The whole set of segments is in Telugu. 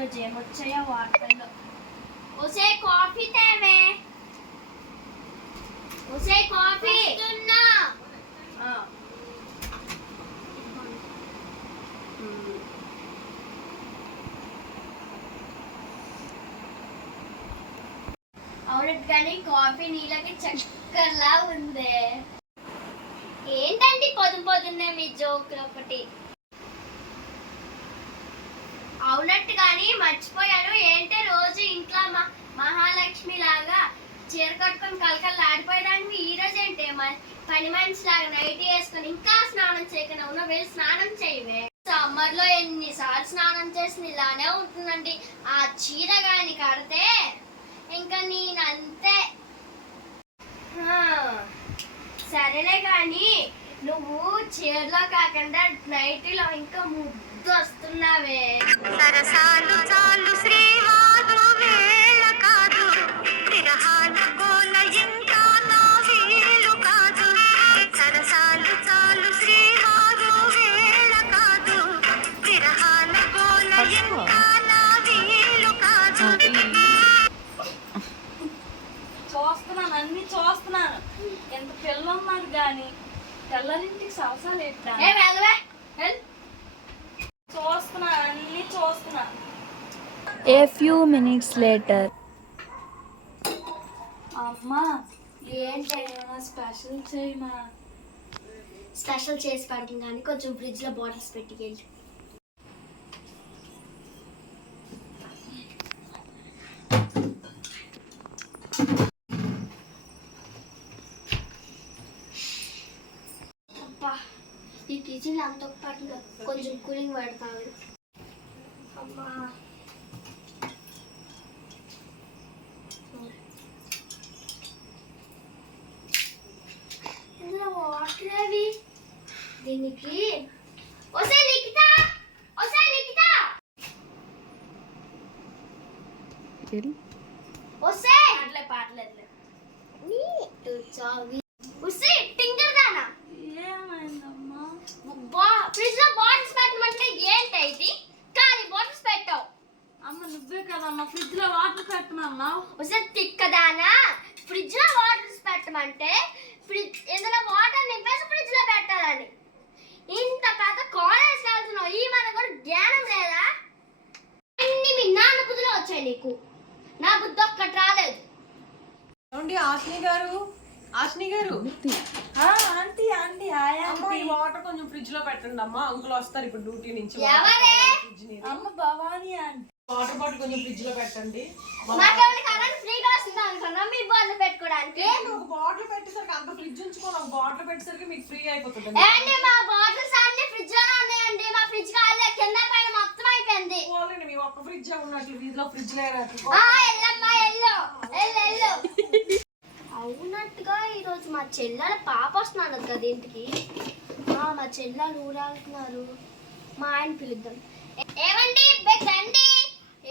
ఈరోజు ఏమొచ్చాయో వార్తల్లో. ఒసే కాఫీ తేవే, ఒసే కాఫీ తిన్నా. అవునట్టు కానీ కాఫీ నీళ్ళకి చక్కర్లా ఉంది. ఏంటండి పొద్దున్నే మీ జోకులు ఒకటి. అవునట్టు కానీ మర్చిపోయాను, ఏంటే రోజు ఇంట్లో మహాలక్ష్మి లాగా చీర కట్టుకొని కలకలు ఆడిపోయేదాన్ని. ఈ రోజు ఏంటే పని మనిషి లాగా నైట్ వేసుకొని ఇంకా స్నానం చేయకుండా ఉన్న వెళ్ళి స్నానం చేయవే. సమ్మర్ లో ఎన్నిసార్లు స్నానం చేసిన ఇలానే ఉంటుందండి. ఆ చీర గాని కడితే ఇంకా నేనంతే. సరేలే కానీ నువ్వు చీరలో కాకుండా నైట్లో ఇంకా ముద్దు వస్తున్నావే. సరసాలు చాలు శ్రీవారు వేళ కాదు, విరహాల గోల ఇంకా నా వీలు కాదు. సరసాలు చాలు శ్రీవారు వేళ కాదు, విరహాల గోల ఇంకా నా వీలు కాదు. చూస్తున్నాను, అన్ని చూస్తున్నాను. ఎంత పిల్లన్నారు కానీ తెల్లరింటికి సవసాలు ఎట్లా చూస్తున్నా, అన్ని చూస్తున్నా. A few minutes later. అమ్మా ఏంటైనా స్పెషల్ చేయమా. స్పెషల్ చేసి పెడతాం కానీ కొంచెం ఫ్రిడ్జ్ లో బాటిల్స్ పెట్టుకెళ్ళి. ఈ కిచెన్ అంత పట్ల కొంచెం కూలింగ్ పడతాను. అమ్మా ఇందులో వాటర్ అవి దీనికి. ఒసే లిఖిత, ఒసే లిఖిత, ఒసే అట్లే పాటలేదు నీ చావి. ఒసే టింగర్ దానా ఏమైందమ్మా? ఫ్రిడ్జ్ లో బాటిల్స్ పెట్టమంటే ఏంటి ఇది? ఖాళీ బాటిల్స్ పెట్టావు. అమ్మ నువ్వే కదమ్మా ఫ్రిడ్జ్ లో వాటర్ పెట్టమన్నావు. ఒకసారి తిక్కదానా, ఫ్రిడ్జ్ లో వాటర్స్ పెట్టమంటే ఇందులో వాటర్ నింపేసి ఫ్రిడ్జ్ లో పెట్టాలని. ఇంత పెద్ద కాలేజ్ వెళ్తున్నావు, ఈ మన కూడా జ్ఞానం లేదా? అన్ని మీ నాన్న బుద్ధిలో వచ్చాయి నీకు, నా బుద్ధి ఒక్కటి రాలేదు. ఆశ్ని గారు ఆంటీ ఆంటీ వాటర్ కొంచెం ఫ్రిడ్జ్ లో పెట్టండి అమ్మా, అంకుల్ వస్తారు ఇప్పుడు డ్యూటీ నుంచి. అమ్మ భవానీ ఆంటీ వాటర్ బాటిల్ కొంచెం ఫ్రిడ్జ్ లో పెట్టండి. మీ బాటిల్ పెట్టుకోవడానికి ఒక బాటిల్ పెట్టేసరికి అంత ఫ్రిడ్జ్ ఉంచుకోవాలి, ఒక బాటిల్ పెట్టేసరికి మీకు ఫ్రీ అయిపోతుంది. మా బాటిల్స్ అన్ని ఫ్రిడ్జ్ లో ఉన్నాయండి. మా ఫ్రిడ్జ్ కాలే, కింద పైన మొత్తం అయిపోయింది. పోలేండి, మీ ఒక్క ఫ్రిడ్జ్ ఉన్నట్లు వీధిలో ఫ్రిడ్జ్ లేదు. అవునట్టుగా ఈరోజు మా చెల్లెల పాప వస్తున్నాను కదా ఇంటికి. మా చెల్లెలు ఊరాడుతున్నారు, మా ఆయన పిలుద్దాం. ఏమండి రండి.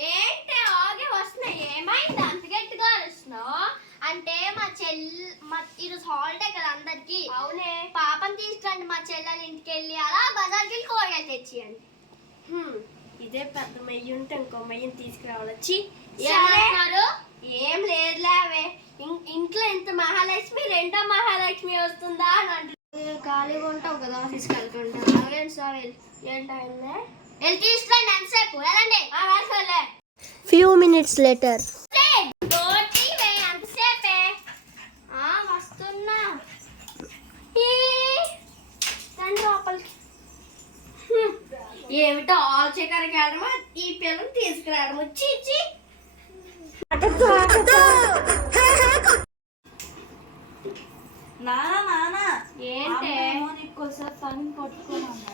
ఏంటి ఆగే వస్తున్నాయి, ఏమైంది అంత గట్టిగా అరుస్తున్నావు? అంటే మా ఈరోజు హాలిడే కదా అందరికి. అవునే, పాపని తీసుకురండి మా చెల్లెల ఇంటికి వెళ్ళి అలా బజార్కి వెళ్ళి కూరగాయలు తెచ్చియండి. ఇదే పెద్ద మెయ్యి ఉంటే ఇంకో మెయ్యిని తీసుకురావాలొచ్చి. ఏమన్నారు? ఏం లేదులేవే, ఇంట్లో ఇంత మహాలక్ష్మి రెండో మహాలక్ష్మి వస్తుందా అని అంటే ఖాళీగా ఉంటావు కదా ఆఫీస్కి వెళ్తుంటా. అలాగే సార్ ఏంటంటే వెళ్ళి తీసుకురండి. ఎంతసేపు వెళ్ళండి. Few minutes later. అంతసేపే వస్తున్నా లోపలికి. ఏమిటో ఆల్చకరకి ఆడమా, ఈ పిల్లలు తీసుకురావడం వచ్చి ఇచ్చి. నానా ఏంటే నీకోసారి పని పట్టుకోమన్నా.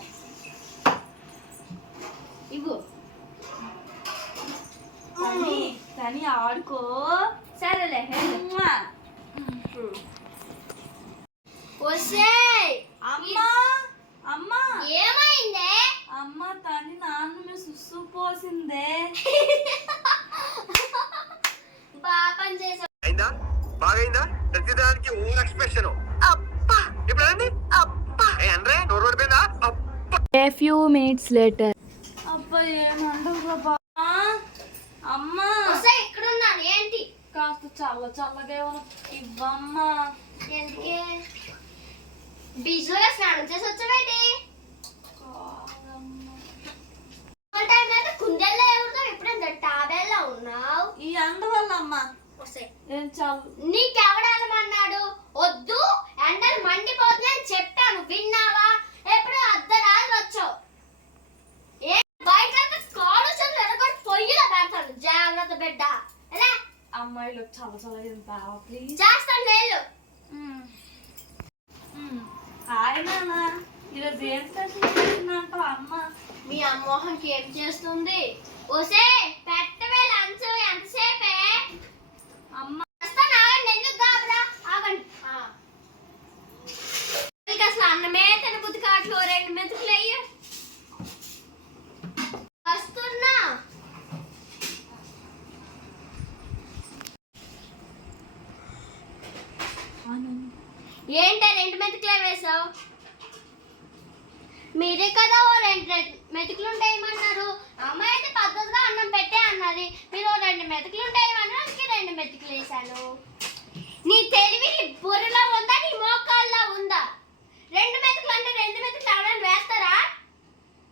ఇగో తని ఆడుకో. సరేలే. అమ్మా అమ్మా ఏమైందే? అమ్మ తని నాన్న మీద సుస్సు పోసిందే. పాపం చేసా. అయిందా? బాగైందా? ప్రతిదానికి ఓవర్ ఎక్స్ప్రెషన్. అబ్బా ఇప్పుడు అబ్బా అంటే నోరు పడిపోయిందా? A few minutes later. అబ్బా ఏమంటావు బాబా? చల్ల చల్లగా ఇవ్వమ్మా. ఎందుకే బీచ్లో స్నానం చేసి వచ్చావేంటి? కుండల్లో ఎవరితో ఎప్పుడైనా టాబెల్లో ఉన్నావు? ఈ ఎండ వల్ల అమ్మా నేను నీకెవడమన్నాడు? వద్దు ఎండలు మండిపోతుంది అని చెప్పాను, విన్నావా? ఎప్పుడు అర్ధరాత్రి వచ్చావు. ఏ బయట కాలు చెట్లు ఎరగొట్టి పొయ్యిలో పెడతాను, జాగ్రత్త బిడ్డ. ఎలా అమ్మాయిలు చల్ల చల్లగా తింటావా ప్లీజ్? చేస్తాను నేను. ఆయన ఈరోజు ఏం స్పెషల్ చేస్తుందంటావు అమ్మ? మీ అమ్మోహన్కి ఏం చేస్తుంది? ఓసే పెట్టవే లంచ్, ఎంతసేపే? అమ్మ వస్తాను, ఆగండి. ఎందుకు కాబరా? ఆగండి. అసలు అన్నమే తినబుద్ధి కావట్లేదు. 2 మెతుకులు అయ్యి వస్తున్నా. ఏంటే 2 మెతుకులే వేసావు? మీరే కదా ఓ 2 మెతుకులు ఉంటాయమన్నారు. అమ్మాయి అయితే పద్ధతిగా అన్నం పెట్టే అన్నది. మీరు 2 మెతుకులు ఉంటాయమన్నారు, 2 మెతుకులు వేసాను. నీ తెలివి నీ బుర్రలో ఉందా, నీ మోకాల్లో ఉందా? 2 మెతుకులు అంటే 2 మెతుకులు ఎవరైనా వేస్తారా?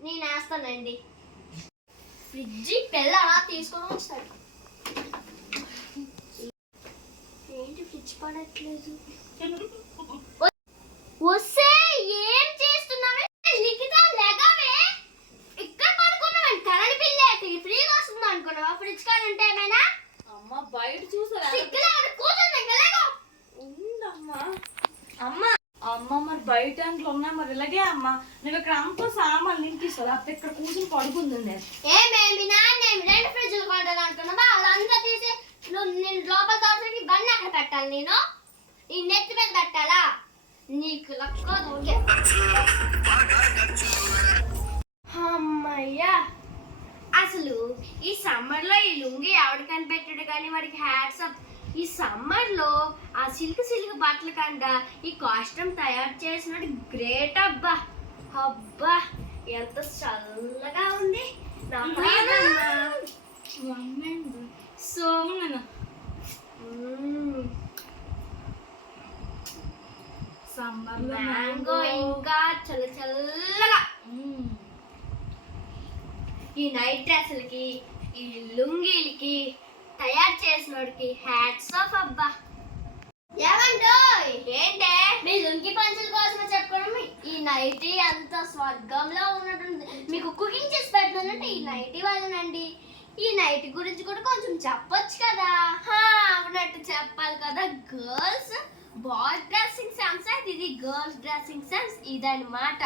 నేను వేస్తానండి. ఫ్రిడ్జ్ పిల్ల అలా తీసుకొని వస్తాడు. ఏంటి ఫ్రిడ్జ్ పడట్లేదు? వస్తే ఏం చేస్తున్నావే? లిఖిత లెగవే, ఇక్కడ పడుకున్నావు. కరెంట్ బిల్ ఫ్రీగా వస్తుంది అనుకున్నావా? ఫ్రిడ్జ్ కాడ ఉంటే ఏమైనా అమ్మ బయట చూసారా? కూర్చొని ఉందమ్మా. అమ్మ అమ్మ మరి బయట అంట్లో ఉన్నాయి మరి ఇలాగే అమ్మ. నువ్వు ఇక్కడ అంతా సామాన్లు నింపిస్తావు, అప్పుడు ఇక్కడ కూర్చొని పడుకుంది నేను. ఏమేమి నాన్నేమి 2 ఫ్రిడ్జ్లు కొంటాను అనుకున్నావా? వాళ్ళంతా తీసి నేను లోపల కావాల్సిన బండి అక్కడ పెట్టాలి. నేను ఈ నెత్తి మీద పెట్టాలా? నీకు లక్క దొంగే. అమ్మయ్యా, అసలు ఈ సమ్మర్ లో ఈ లుంగి ఎవడు కనిపెట్టాడు కానీ వాడికి హ్యాట్స్ అప్. ఈ సమ్మర్ లో ఆ సిల్క్ బట్టల కంట ఈ కాస్ట్యూమ్ తయారు చేసినట్టు గ్రేట్ అబ్బా. అబ్బా ఎంత చల్లగా ఉంది. సో సమ్మర్ మ్యాంగో ఇంకా చల్ల చల్లగా. ఈ నైట్ డ్రెస్సులకి ఈ లుంగీలకి తయారు చేసినోడికి హ్యాట్స్ ఆఫ్ అబ్బా. ఏమంటో ఏంటే మీ లుంగి పంచుల కోసమే చెప్పుకోవడం. ఈ నైటీ అంత స్వర్గంలో ఉన్నట్టుంది. మీకు కుకింగ్ చేసి పెడుతున్నట్టు ఈ నైటీ వాళ్ళనండి. ఈ నైటీ గురించి కూడా కొంచెం చెప్పొచ్చు కదా? అవునట్టు చెప్పాలి కదా. గర్ల్స్ బాయ్స్ డ్రెస్సింగ్ సెన్స్ అయితే ఇది గర్ల్స్ డ్రెస్సింగ్ సెన్స్ ఇదన్నమాట.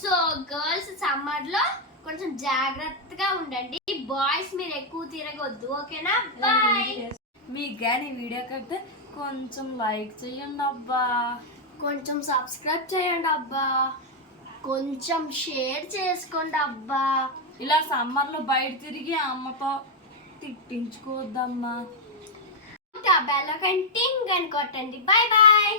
సో గర్ల్స్ సమ్మర్ లో కొంచెం జాగ్రత్తగా ఉండండి. బాయ్స్ మీరు ఎక్కువ తిరగొద్దు, ఓకేనా? బాయ్. మీకు కానీ వీడియో కడితే కొంచెం లైక్ చేయండి అబ్బా, కొంచెం సబ్స్క్రైబ్ చేయండి అబ్బా, కొంచెం షేర్ చేసుకోండి అబ్బా. ఇలా సమ్మర్లో బయట తిరిగి అమ్మతో తిట్టించుకోవద్దమ్మా. బెల్ ఐకాన్ టింగ్ అని కొట్టండి. Bye bye.